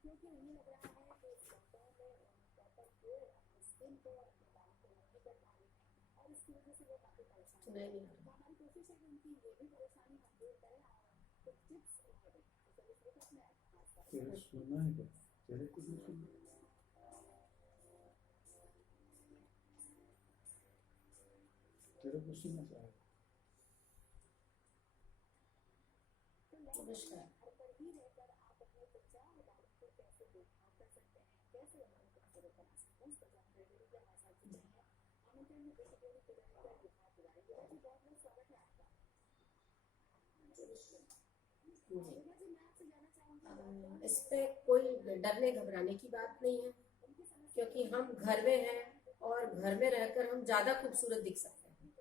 नहीं, तेरे सुनना है क्या? तेरे कुछ नहीं सुनना? तेरे को सुनना चाहिए। नमस्कार। इस पे कोई डरने घबराने की बात नहीं है, क्योंकि हम घर में हैं और घर में रहकर हम ज्यादा खूबसूरत दिख सकते हैं।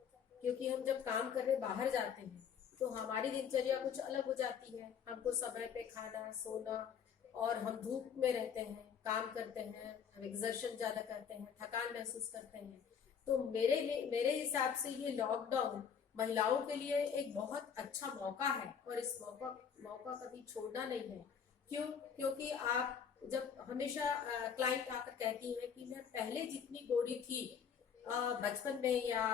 क्योंकि हम जब काम करने बाहर जाते हैं तो हमारी दिनचर्या कुछ अलग हो जाती है। हमको समय पे खाना सोना, और हम धूप में रहते हैं, काम करते हैं, हम एक्सर्शन ज्यादा करते हैं, थकान महसूस करते हैं। तो मेरे हिसाब से ये लॉकडाउन महिलाओं के लिए एक बहुत अच्छा मौका है, और इस मौका मौका कभी छोड़ना नहीं है। क्यों? क्योंकि आप जब हमेशा क्लाइंट आकर कहती है कि मैं पहले जितनी गोरी थी बचपन में या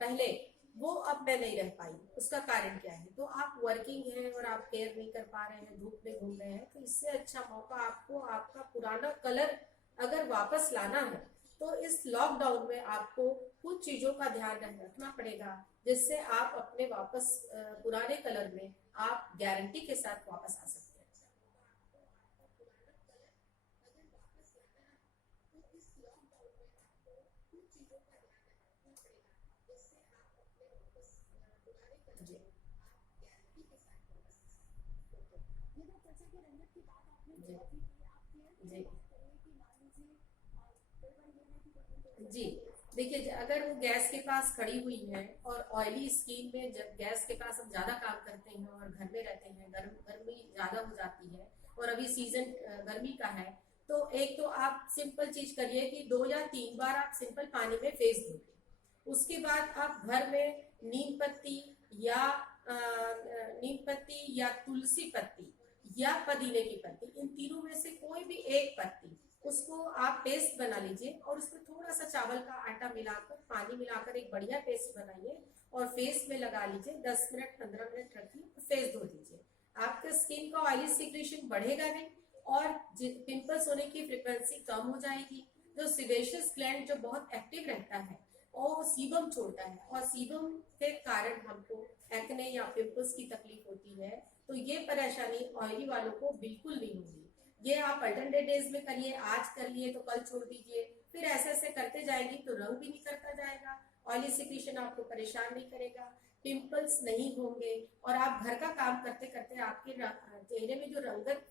पहले, वो अब मैं नहीं रह पाई, उसका कारण क्या है? तो आप वर्किंग हैं और आप केयर नहीं कर पा रहे हैं, धूप में घूम रहे हैं, तो इससे अच्छा मौका आपको आपका पुराना कलर अगर वापस लाना है तो इस लॉकडाउन में आपको कुछ चीजों का ध्यान रखना पड़ेगा, जिससे आप अपने वापस पुराने कलर में आप गारंटी के साथ वापस आ सकते हैं। जी। जी। जी। जी। देखिए, अगर वो गैस के पास खड़ी हुई है और ऑयली स्किन में, जब गैस के पास हम ज्यादा काम करते हैं और घर में रहते हैं, गर्मी ज्यादा हो जाती है, और अभी सीजन गर्मी का है, तो एक तो आप सिंपल चीज करिए कि 2 या 3 बार आप सिंपल पानी में फेस धोइए। उसके बाद आप घर में नीम पत्ती या तुलसी पत्ती या पुदीने की पत्ती, इन तीनों में से कोई भी एक पत्ती, उसको आप पेस्ट बना लीजिए और उसमें थोड़ा सा चावल का आटा मिलाकर, पानी मिलाकर एक बढ़िया पेस्ट बनाइए और फेस में लगा लीजिए। 10 मिनट 15 मिनट रखिए, फेस धो दीजिए। आपके स्किन का ऑयली सिक्रेशन बढ़ेगा नहीं, और पिंपल्स होने की फ्रिक्वेंसी कम हो जाएगी। जो सिबेशियस ग्लैंड जो बहुत एक्टिव रहता है और वो सीबम छोड़ता है, और सीबम के कारण हमको एक्ने या पिंपल्स की तकलीफ होती है। तो ये परेशानी ऑयली वालों को बिल्कुल नहीं होगी। ये आप अल्टरनेट डेज में करिए, आज कर लिए तो कल छोड़ दीजिए, फिर ऐसे ऐसे करते जाएंगे तो रंग भी निकलता जाएगा, ऑयली सिक्रीशन आपको परेशान नहीं करेगा, पिंपल्स नहीं होंगे, और आप घर का काम करते करते आपके चेहरे में जो रंगत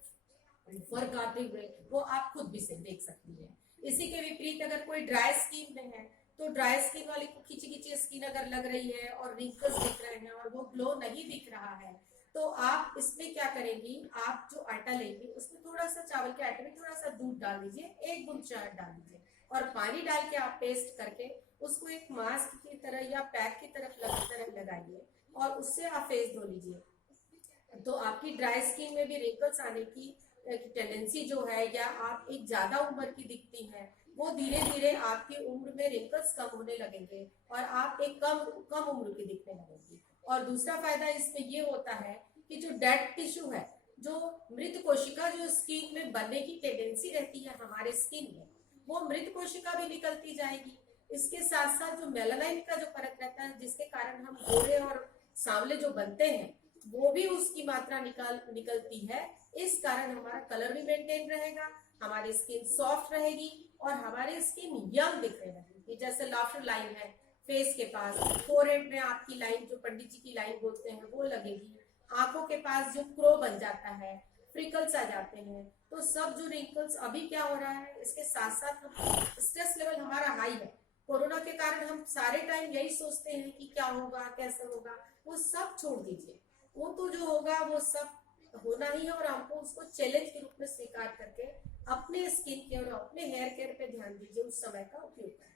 फर्क आते हुए वो आप खुद भी से देख सकती है। इसी के विपरीत अगर कोई ड्राई स्किन में है, तो ड्राई स्किन वाली को खिंची खिंची स्किन अगर लग रही है और रिंकल्स दिख रहे हैं और वो ग्लो नहीं दिख रहा है, तो आप इसमें क्या करेंगी, आप जो आटा लेंगे उसमें थोड़ा सा, चावल के आटे में थोड़ा सा दूध डाल दीजिए, 1 बूंद शहद डाल दीजिए, और पानी डाल के आप पेस्ट करके उसको एक मास्क की तरह या पैक की तरह लगाइए, और उससे आप फेस धो लीजिए। तो आपकी ड्राई स्किन में भी रिंकल्स आने की टेंडेंसी जो है, या आप एक ज्यादा उम्र की दिखती है, वो धीरे धीरे आपकी उम्र में रिंकल्स कम होने लगेंगे और आप एक कम कम उम्र की दिखने लगेंगी। और दूसरा फायदा इसमें ये होता है कि जो डेड टिश्यू है, जो मृत कोशिका जो स्किन में बनने की टेंडेंसी रहती है हमारे स्किन में, वो मृत कोशिका भी निकलती जाएगी। इसके साथ साथ जो मेलानाइन का जो परत रहता है, जिसके कारण हम गोरे और सांवले जो बनते हैं, वो भी उसकी मात्रा निकलती है। इस कारण हमारा कलर भी मेंटेन रहेगा, हमारी स्किन सॉफ्ट रहेगी, और हमारी स्किन यंग दिखने लगेगी। जैसे लाफ्टर लाइन है फेस के पास, फोरहेड में आपकी लाइन, जो पंडित जी की लाइन बोलते हैं, वो लगेगी। आंखों के पास जो क्रो बन जाता है, फ्रिकल्स आ जाते हैं, तो सब जो रिंकल्स अभी क्या हो रहा है, इसके साथ साथ स्ट्रेस लेवल हमारा हाई है। कोरोना के कारण हम सारे टाइम यही सोचते हैं कि क्या होगा, कैसे होगा। वो सब छोड़ दीजिए, वो तो जो होगा वो सब होना ही है, और हमको उसको चैलेंज के रूप में स्वीकार करके अपने स्किन केयर और अपने हेयर केयर पे ध्यान दीजिए, उस समय का उपयोग करें।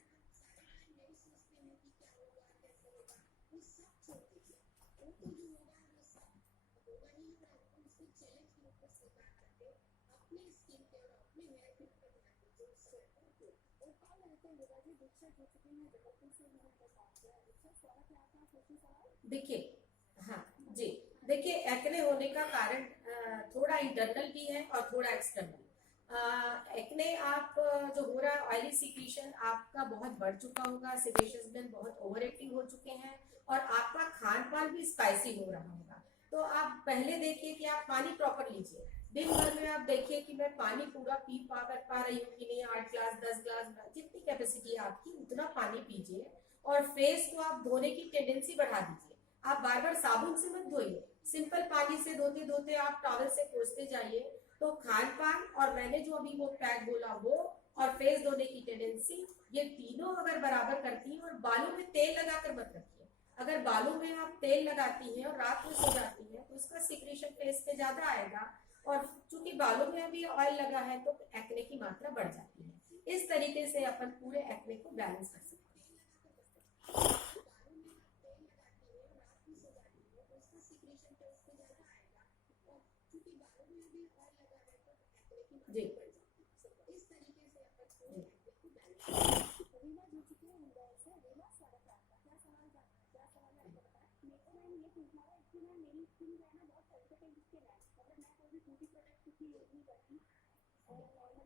देखिए, हाँ जी, देखिए एक्ने होने का कारण थोड़ा इंटरनल भी है और थोड़ा एक्सटर्नल। एक्ने आप जो हो रहा है ऑयली सिक्रीशन आपका बहुत बढ़ चुका होगा, सेबेशियस ग्लैंड बहुत ओवर एक्टिव हो चुके हैं और आपका खान पान भी स्पाइसी हो रहा होगा। तो आप पहले देखिए कि आप पानी प्रॉपर लीजिए। दिन भर में आप देखिए कि मैं पानी पूरा पा रही हूँ कि नहीं, 8 ग्लास 10 ग्लास जितनी कैपेसिटी है आपकी उतना पानी पीजिए। और फेस को आप धोने की टेंडेंसी बढ़ा दीजिए। आप बार बार साबुन से मत धोइए, सिंपल पानी से धोते धोते आप टॉवल से पोंछते जाइए। तो खान पान और मैंने जो अभी वो पैक बोला वो और फेस धोने की टेंडेंसी, ये तीनों अगर बराबर करती हैं। और बालों में तेल लगाकर मत रखिए। अगर बालों में आप तेल लगाती हैं और रात में सो जाती हैं तो उसका सिक्रीशन फेस पे ज्यादा आएगा और चूंकि बालों में अभी ऑयल लगा है तो एक्ने की मात्रा बढ़ जाती है। इस तरीके से अपन पूरे एक्ने को बैलेंस कर सकते हैं। जी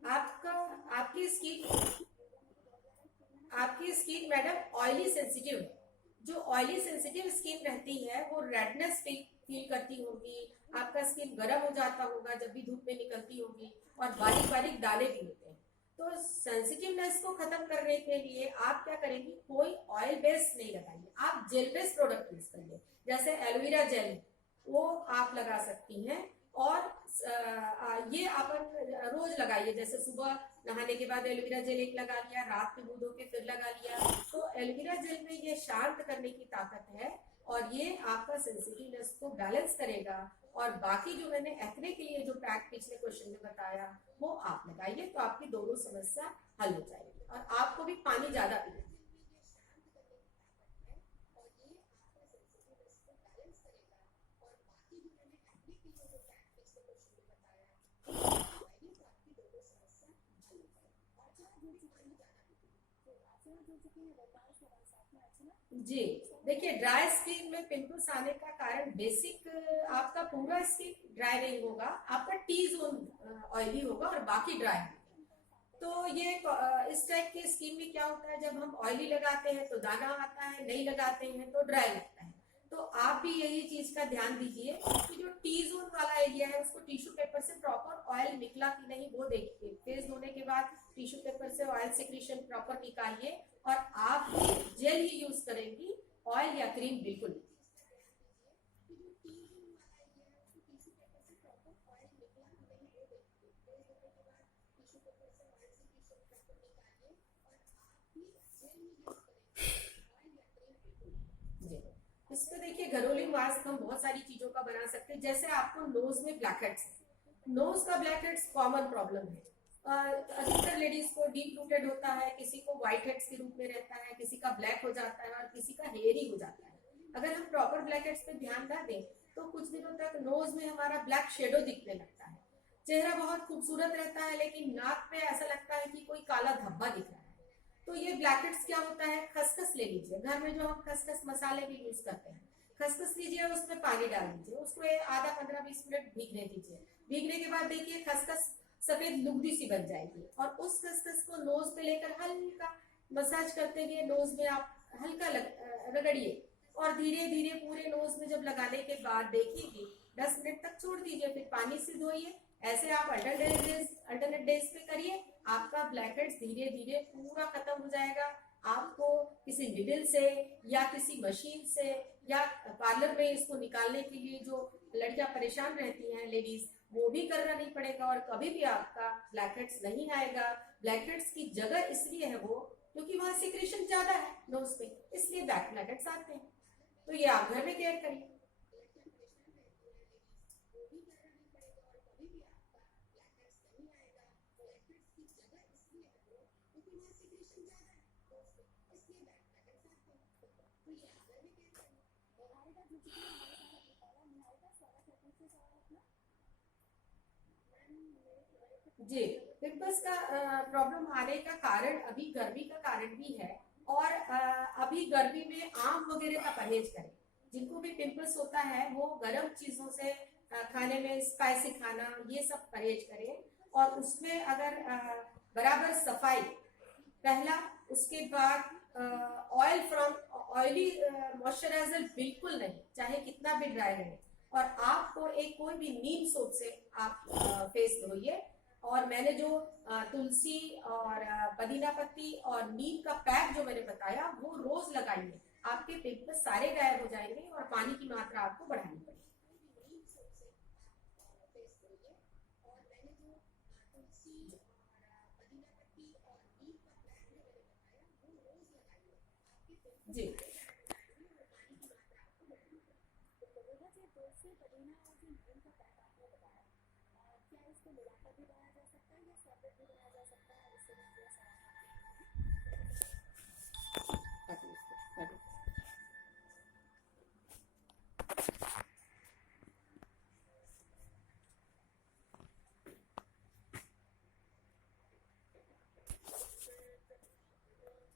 आपका आपकी स्किन मैडम ऑयली सेंसिटिव है। जो ऑयली सेंसिटिव स्किन रहती है वो रेडनेस फील करती होगी। आपका स्किन गर्म हो जाता होगा जब भी धूप में निकलती होगी और बारीक बारीक दाने भी होते हैं। तो सेंसिटिवनेस को खत्म करने के लिए आप क्या करेंगे, कोई ऑयल बेस्ड नहीं लगाइए, आप जेल बेस्ड प्रोडक्ट यूज करिए। जैसे एलोवेरा जेल वो आप लगा सकती हैं। और ये अपन रोज लगाइए, जैसे सुबह नहाने के बाद एलोवेरा जेल एक लगा लिया, रात में मुंह धो के फिर लगा लिया। तो एलोवेरा जेल में ये शांत करने की ताकत है और ये आपका सेंसिटिवनेस को बैलेंस करेगा। और बाकी जो मैंने एक्ने के लिए जो पैक पिछले क्वेश्चन में बताया वो आप लगाइए तो आपकी दोनों समस्या हल हो जाएगी। और आपको भी पानी ज्यादा पीना। जी देखिए, ड्राई स्किन में पिंपल्स आने का कारण बेसिक आपका पूरा स्किन ड्राई नहीं होगा, आपका टी जोन ऑयली होगा और बाकी ड्राई होगा। तो ये इस टाइप के स्किन में क्या होता है, जब हम ऑयली लगाते हैं तो दाना आता है, नहीं लगाते हैं तो ड्राई लगता है। तो आप भी यही चीज का ध्यान दीजिए कि जो टी जोन वाला एरिया है उसको टिश्यू पेपर से प्रॉपर ऑयल निकला कि नहीं वो देखिए। फेस धोने के बाद टिश्यू पेपर से ऑयल सिक्रीशन प्रॉपर निकालिए। और आप भी जेल ही यूज करेंगी, ऑयल या क्रीम बिल्कुल नहीं। जी, इसमें देखिए घरेलू मास्क हम बहुत सारी चीजों का बना सकते हैं। जैसे आपको नोज में ब्लैक हेड्स, नोज का ब्लैक हेड्स कॉमन प्रॉब्लम है। अधिकतर लेडीज को डीप रूटेड होता है, किसी को व्हाइट हेड्स के रूप में रहता है, किसी का ब्लैक हो जाता है और किसी का हेयरी हो जाता है। अगर हम प्रॉपर ब्लैक हेड्स पे ध्यान ना दें तो कुछ दिनों तक नोज में हमारा ब्लैक शेडो दिखने लगता है। चेहरा बहुत खूबसूरत रहता है लेकिन नाक पे ऐसा लगता है कि कोई काला धब्बा दिख रहा है। तो ये ब्लैकेट्स क्या होता है, खसखस ले लीजिए, घर में जो हम खसखस मसाले भी यूज करते हैं, खसखस लीजिए और उसमें पानी डाल दीजिए, उसको आधा 15-20 मिनट भीगने दीजिए। भीगने के बाद देखिए खसखस सफेद लुगदी सी बन जाएगी और उस खसखस को नोज पे लेकर हल्का मसाज करते हुए नोज में आप हल्का रगड़िए। और धीरे धीरे पूरे नोज में जब लगाने के बाद देखिए 10 मिनट तक छोड़ दीजिए, फिर पानी से धोइए। ऐसे आप अल्टरनेट डेज पे करिए, आपका ब्लैक हेड्स धीरे धीरे पूरा खत्म हो जाएगा। आपको किसी निडल से या किसी मशीन से या पार्लर में इसको निकालने के लिए जो लड़कियां परेशान रहती हैं लेडीज, वो भी करना नहीं पड़ेगा और कभी भी आपका ब्लैक हेड्स नहीं आएगा। ब्लैक हेड्स की जगह इसलिए है वो क्योंकि वहां सिक्रेशन ज्यादा है नोज पे, इसलिए ब्लैक हेड्स आते हैं। तो ये आप घर में केयर करिए। जी, पिंपल्स का प्रॉब्लम आने का कारण अभी गर्मी का कारण भी है। और अभी गर्मी में आम वगैरह का परहेज करें। जिनको भी पिंपल्स होता है वो गर्म चीजों से खाने में स्पाइसी खाना ये सब परहेज करें। और उसमें अगर बराबर सफाई पहला, उसके बाद ऑयल फ्रॉम ऑयली मॉइस्चराइजर बिल्कुल नहीं, चाहे कितना भी ड्राई रहे। और आपको एक कोई भी नीम सोप से आप फेस धोइए। और मैंने जो तुलसी और पुदीना पत्ती और नीम का पैक जो मैंने बताया वो रोज लगाइए। आपके पिंपल्स सारे गायब हो जाएंगे और पानी की मात्रा आपको बढ़ानी पड़ेगी। जी